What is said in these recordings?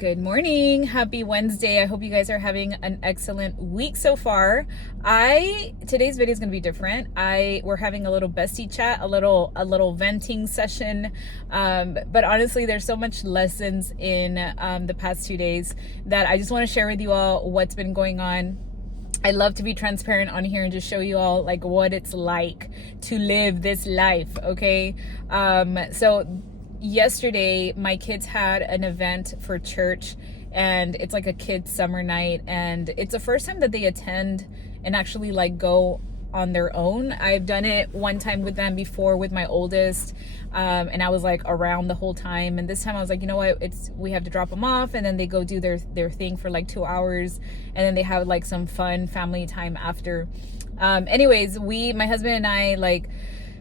Good morning. Happy Wednesday. I hope you guys are having an excellent week so far. Today's video is going to be different. We're having a little bestie chat, a little venting session. But honestly, there's so much lessons in the past 2 days that I just want to share with you all what's been going on. I love to be transparent on here and just show you all like what it's like to live this life, okay? So yesterday my kids had an event for church, and it's like a kids summer night, and it's the first time that they attend and actually like go on their own. I've done it one time with them before with my oldest, and I was like around the whole time, and this time I was like, you know what, we have to drop them off, and then they go do their thing for like 2 hours, and then they have like some fun family time after. Anyways, my husband and I, like,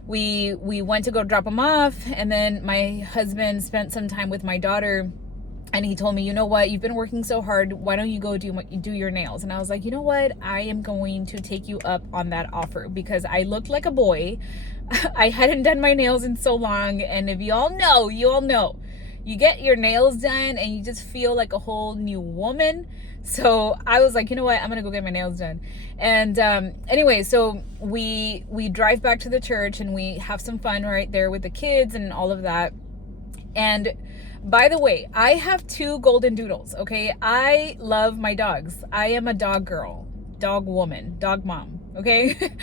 we went to go drop them off, and then my husband spent some time with my daughter, and he told me, you know what, you've been working so hard, why don't you go do your nails? And I was like, you know what, I am going to take you up on that offer, because I looked like a boy. I hadn't done my nails in so long, and if you all know, you get your nails done and you just feel like a whole new woman. So I was like, you know what, I'm gonna go get my nails done. And anyway, so we drive back to the church, and we have some fun right there with the kids and all of that. And by the way, I have 2 golden doodles, okay? I love my dogs. I am a dog girl, dog woman, dog mom, okay?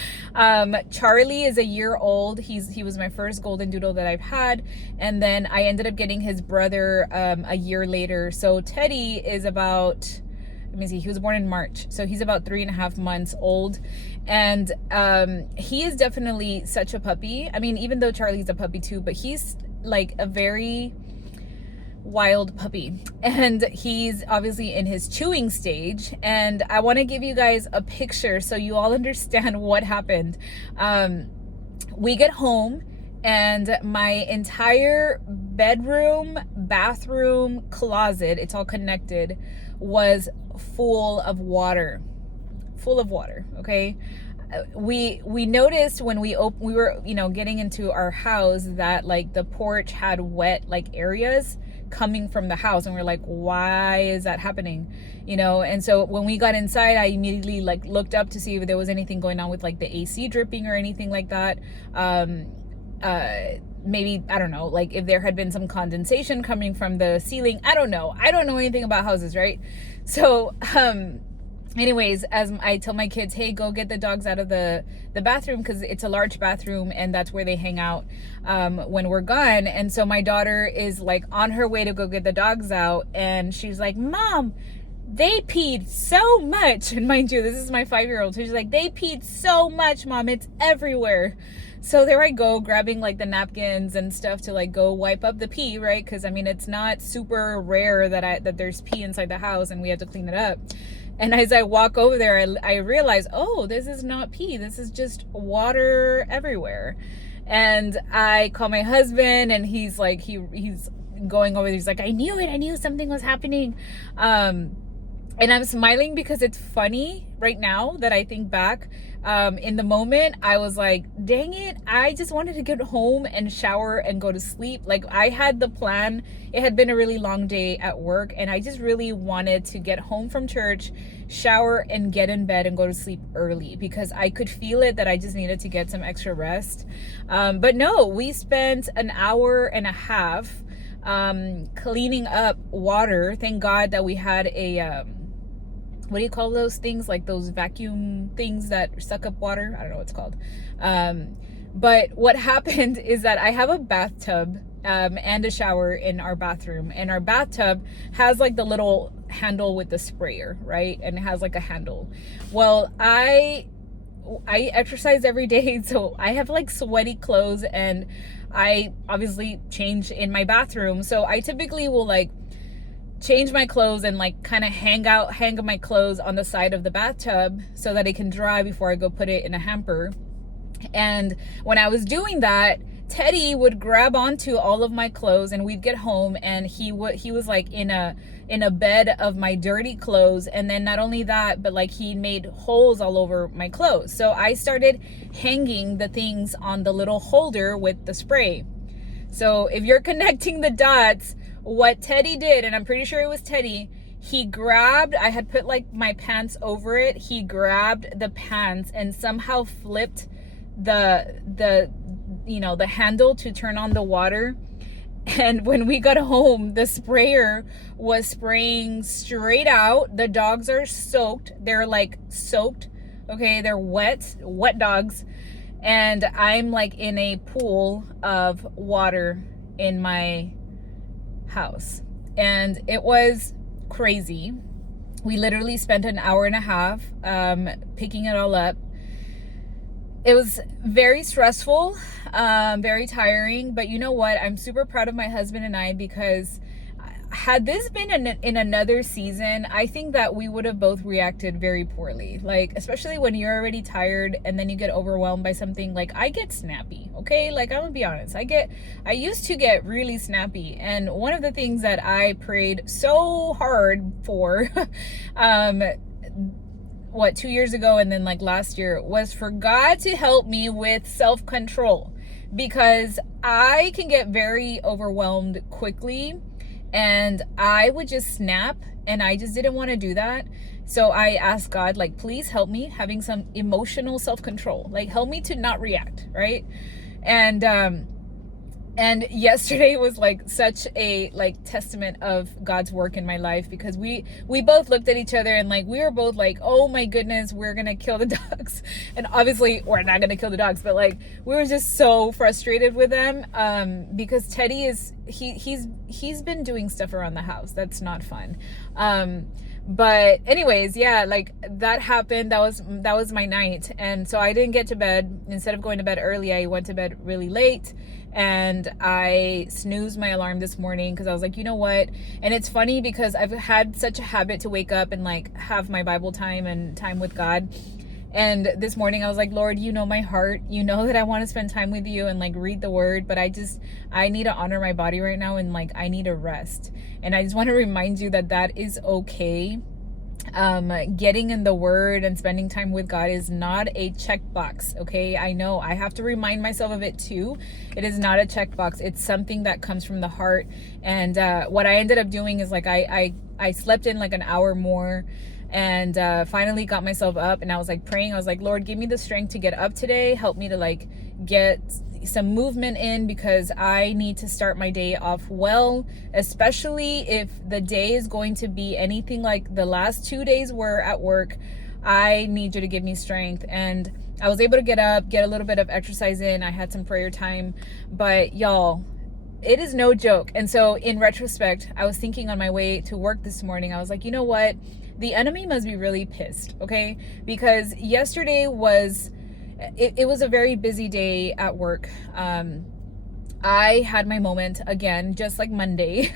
Charlie is a year old. He was my first golden doodle that I've had, and then I ended up getting his brother a year later. So Teddy is about, let me see, he was born in March, so he's about 3.5 months old, and he is definitely such a puppy. I mean, even though Charlie's a puppy too, but he's like a very wild puppy, and he's obviously in his chewing stage. And I want to give you guys a picture so you all understand what happened. We get home, and my entire bedroom, bathroom, closet, it's all connected, was full of water, okay? We noticed when we were, getting into our house, that like the porch had wet like areas coming from the house, and we're like, why is that happening? And so when we got inside, I immediately like looked up to see if there was anything going on with like the AC dripping or anything like that. Maybe, I don't know, like if there had been some condensation coming from the ceiling. I don't know anything about houses, right? So anyways, as I tell my kids, hey, go get the dogs out of the bathroom, because it's a large bathroom and that's where they hang out when we're gone. And so my daughter is like on her way to go get the dogs out, and she's like, Mom, they peed so much. And mind you, this is my 5-year-old, so she's like, they peed so much, Mom, it's everywhere. So there I go, grabbing like the napkins and stuff to like go wipe up the pee, right? Because I mean, it's not super rare that there's pee inside the house and we have to clean it up. And as I walk over there, I realize, oh, this is not pee. This is just water everywhere. And I call my husband, and he's like, he's going over there. He's like, I knew it. I knew something was happening. And I'm smiling because it's funny right now that I think back. In the moment, I was like, dang it, I just wanted to get home and shower and go to sleep. Like, I had the plan. It had been a really long day at work, and I just really wanted to get home from church, shower, and get in bed and go to sleep early, because I could feel it that I just needed to get some extra rest. But no, we spent an hour and a half cleaning up water. Thank God that we had a what do you call those things, like those vacuum things that suck up water? I don't know what it's called. But what happened is that I have a bathtub and a shower in our bathroom, and our bathtub has like the little handle with the sprayer, right? And it has like a handle. Well, I exercise every day, so I have like sweaty clothes, and I obviously change in my bathroom. So I typically will like change my clothes and like kind of hang up my clothes on the side of the bathtub so that it can dry before I go put it in a hamper. And when I was doing that, Teddy would grab onto all of my clothes, and we'd get home, and he was like in a bed of my dirty clothes. And then not only that, but like he made holes all over my clothes. So I started hanging the things on the little holder with the spray. So if you're connecting the dots, what Teddy did, and I'm pretty sure it was Teddy, he grabbed, I had put like my pants over it, he grabbed the pants and somehow flipped the handle to turn on the water. And when we got home, the sprayer was spraying straight out. The dogs are soaked. They're like soaked. Okay, they're wet dogs. And I'm like in a pool of water in my house. And it was crazy. We literally spent an hour and a half picking it all up. It was very stressful, very tiring, but you know what? I'm super proud of my husband and I, because had this been in another season, I think that we would have both reacted very poorly. Like, especially when you're already tired and then you get overwhelmed by something. Like, I get snappy, okay? Like, I'm gonna be honest. I used to get really snappy. And one of the things that I prayed so hard for, 2 years ago and then like last year, was for God to help me with self-control, because I can get very overwhelmed quickly and I would just snap, and I just didn't want to do that. So I asked God, like, please help me having some emotional self-control, like help me to not react, right? And yesterday was like such a like testament of God's work in my life, because we both looked at each other and like we were both like, oh my goodness, we're gonna kill the dogs. And obviously we're not gonna kill the dogs, but like we were just so frustrated with them, because Teddy is he's been doing stuff around the house that's not fun. But anyways, yeah, like that happened. That was my night. And so I didn't get to bed. Instead of going to bed early, I went to bed really late, and I snoozed my alarm this morning because I was like, you know what? And it's funny because I've had such a habit to wake up and like have my Bible time and time with God. And this morning I was like, Lord, you know my heart. You know that I want to spend time with you and like read the word, but I need to honor my body right now, and like I need to rest. And I just want to remind you that that is okay. Getting in the word and spending time with God is not a checkbox, okay? I know I have to remind myself of it too. It is not a checkbox. It's something that comes from the heart. And what I ended up doing is like I slept in like an hour more, and finally got myself up, and I was like praying. I was like, Lord, give me the strength to get up today. Help me to like get some movement in, because I need to start my day off well, especially if the day is going to be anything like the last 2 days were at work. I need you to give me strength. And I was able to get up, get a little bit of exercise in. I had some prayer time, but y'all, it is no joke. And so in retrospect, I was thinking on my way to work this morning, I was like, you know what? The enemy must be really pissed, okay? Because yesterday was it was a very busy day at work. I had my moment again, just like Monday.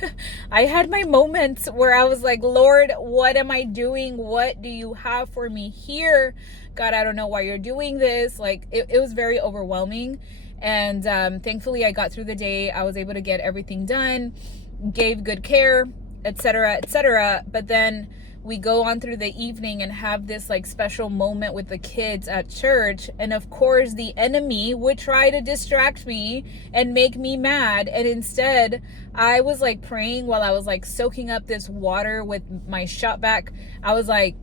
I had my moments where I was like, Lord, what am I doing? What do you have for me here? God, I don't know why you're doing this. Like it was very overwhelming. And thankfully I got through the day. I was able to get everything done, gave good care, etc., etc. But then we go on through the evening and have this like special moment with the kids at church. And of course the enemy would try to distract me and make me mad. And instead I was like praying while I was like soaking up this water with my shop vac. I was like,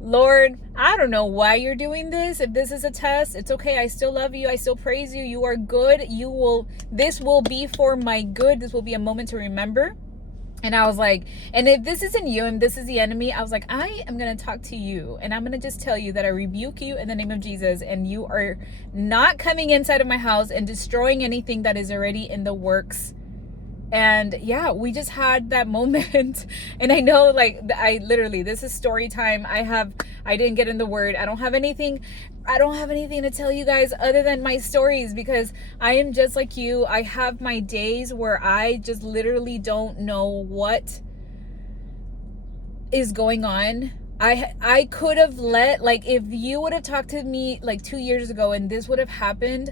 Lord, I don't know why you're doing this. If this is a test, it's okay. I still love you. I still praise you. You are good. This will be for my good. This will be a moment to remember. And I was like, and if this isn't you and this is the enemy, I was like, I am going to talk to you, and I'm going to just tell you that I rebuke you in the name of Jesus, and you are not coming inside of my house and destroying anything that is already in the works. And yeah, we just had that moment. And I know, like, this is story time. I didn't get in the word. I don't have anything to tell you guys other than my stories, because I am just like you. I have my days where I just literally don't know what is going on. I could have if you would have talked to me like 2 years ago and this would have happened,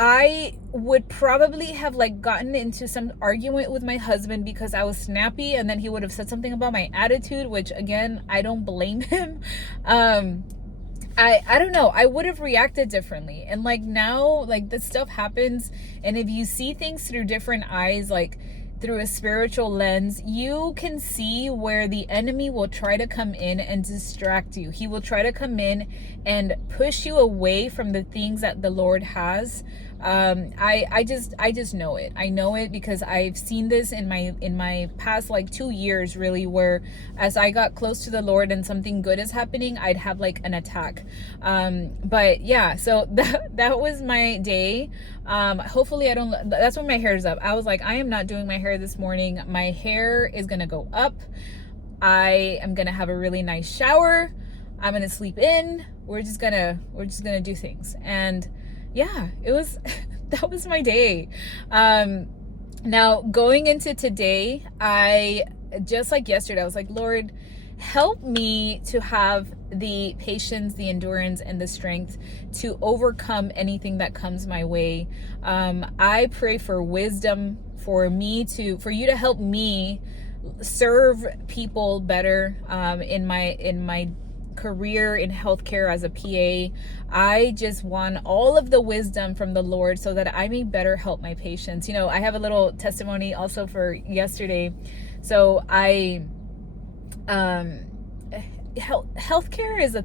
I would probably have like gotten into some argument with my husband because I was snappy, and then he would have said something about my attitude, which again, I don't blame him. I don't know. I would have reacted differently. And like now, like this stuff happens, and if you see things through different eyes, like through a spiritual lens, you can see where the enemy will try to come in and distract you. He will try to come in and push you away from the things that the Lord has. I just know it. I know it because I've seen this in my past like 2 years, really, where as I got close to the Lord and something good is happening, I'd have like an attack. But yeah, so that was my day. Hopefully I don't, that's when my hair is up. I was like, I am not doing my hair this morning. My hair is gonna go up. I am gonna have a really nice shower. I'm gonna sleep in. We're just gonna do things. And yeah, it was that was my day. Now going into today, I just like yesterday, I was like, Lord, help me to have the patience, the endurance, and the strength to overcome anything that comes my way. I pray for wisdom for you to help me serve people better in my career in healthcare as a PA. I just want all of the wisdom from the Lord so that I may better help my patients. You know, I have a little testimony also for yesterday. So healthcare is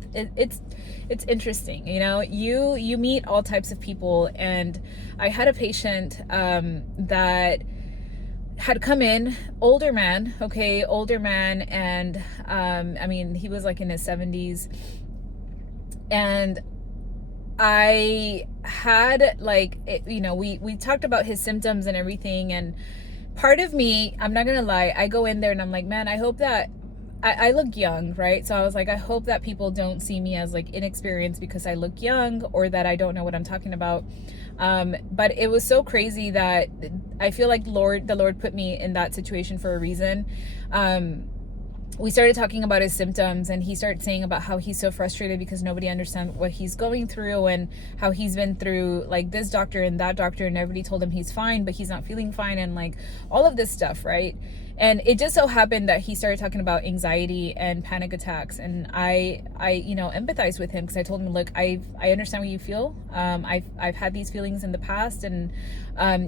it's interesting. You know, you meet all types of people, and I had a patient that had come in, older man, and I mean, he was like in his 70s, and I had like, you know, we talked about his symptoms and everything, and part of me, I'm not gonna lie, I go in there and I'm like, man, I hope that I look young, right? So I was like, I hope that people don't see me as like inexperienced because I look young, or that I don't know what I'm talking about. But it was so crazy that I feel like the Lord put me in that situation for a reason. We started talking about his symptoms, and he started saying about how he's so frustrated because nobody understands what he's going through, and how he's been through like this doctor and that doctor, and everybody told him he's fine, but he's not feeling fine, and like all of this stuff, right? And it just so happened that he started talking about anxiety and panic attacks, and I you know, empathized with him because I told him, look, I understand what you feel. I've had these feelings in the past, and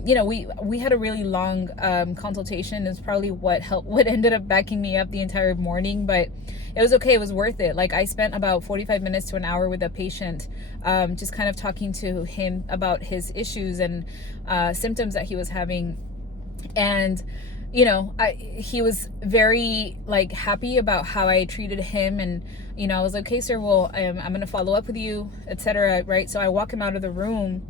you know, we had a really long consultation. It's probably what ended up backing me up the entire morning, but it was okay. It was worth it. Like, I spent about 45 minutes to an hour with a patient, just kind of talking to him about his issues and symptoms that he was having. And you know, he was very like happy about how I treated him, and you know, I was like, okay, sir, well, I'm gonna follow up with you, etc. Right? So I walk him out of the room,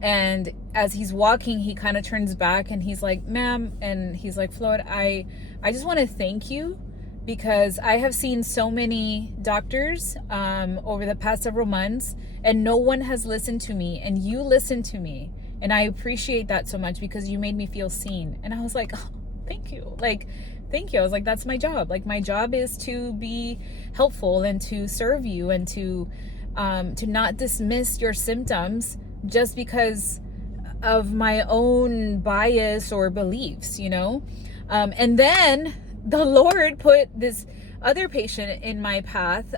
and as he's walking, he kind of turns back and he's like, ma'am, and he's like, Floyd, I just want to thank you, because I have seen so many doctors over the past several months, and no one has listened to me, and you listened to me, and I appreciate that so much because you made me feel seen. And I was like, oh, thank you. Like, thank you. I was like, that's my job. Like, my job is to be helpful and to serve you, and to not dismiss your symptoms just because of my own bias or beliefs, you know? And then the Lord put this other patient in my path,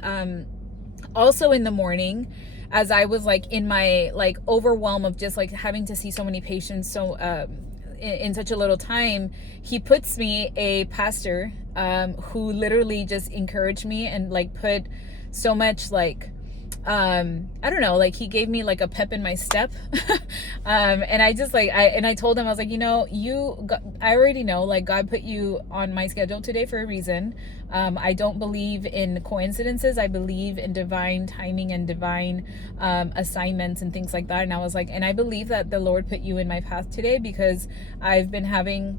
also in the morning, as I was like in my like overwhelm of just like having to see so many patients so in such a little time. He puts me a pastor who literally just encouraged me and like put so much like I don't know, like he gave me like a pep in my step. And I just like I told him, I was like, you know, I already know, like, God put you on my schedule today for a reason. I don't believe in coincidences. I believe in divine timing and divine assignments and things like that. And I was like, and I believe that the Lord put you in my path today because I've been having,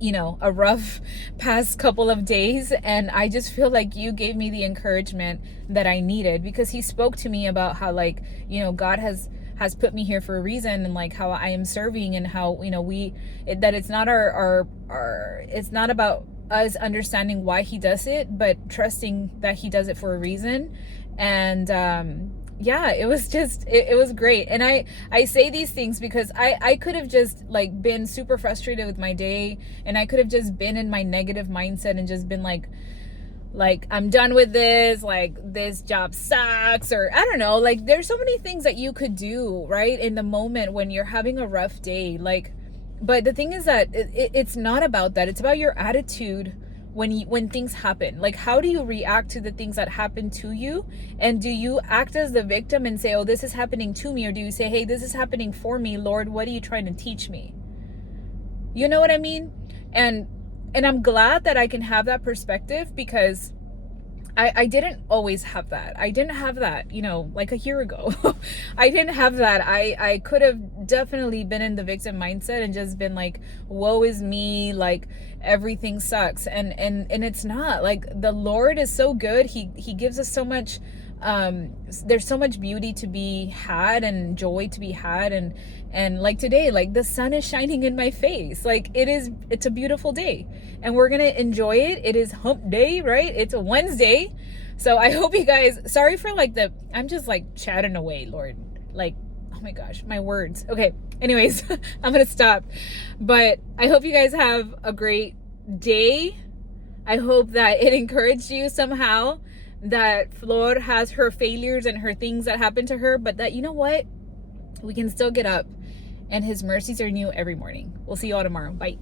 you know, a rough past couple of days, and I just feel like you gave me the encouragement that I needed, because he spoke to me about how, like, you know, God has put me here for a reason, and like how I am serving, and how, you know, that it's not it's not about us understanding why he does it, but trusting that he does it for a reason. And yeah, it was just, it was great. And I say these things because I could have just like been super frustrated with my day, and I could have just been in my negative mindset and just been like I'm done with this, like this job sucks, or I don't know, like there's so many things that you could do right in the moment when you're having a rough day. Like, But the thing is that it's not about that. It's about your attitude when things happen. Like, how do you react to the things that happen to you? And do you act as the victim and say, oh, this is happening to me? Or do you say, hey, this is happening for me, Lord, what are you trying to teach me? You know what I mean? And I'm glad that I can have that perspective, because I didn't always have that. I didn't have that, you know, like a year ago. I didn't have that. I could have definitely been in the victim mindset and just been like, woe is me, like everything sucks. And it's not. Like, the Lord is so good. He gives us so much. There's so much beauty to be had and joy to be had, and like today, like the sun is shining in my face. Like, it's a beautiful day, and we're gonna enjoy it. It is hump day, right? It's a Wednesday. So I hope you guys, sorry for like I'm just like chatting away, Lord, like, oh my gosh, my words. Okay, anyways, I'm gonna stop, but I hope you guys have a great day. I hope that it encouraged you somehow, that Flor has her failures and her things that happen to her, but that, you know what, we can still get up, and his mercies are new every morning. We'll see you all tomorrow. Bye.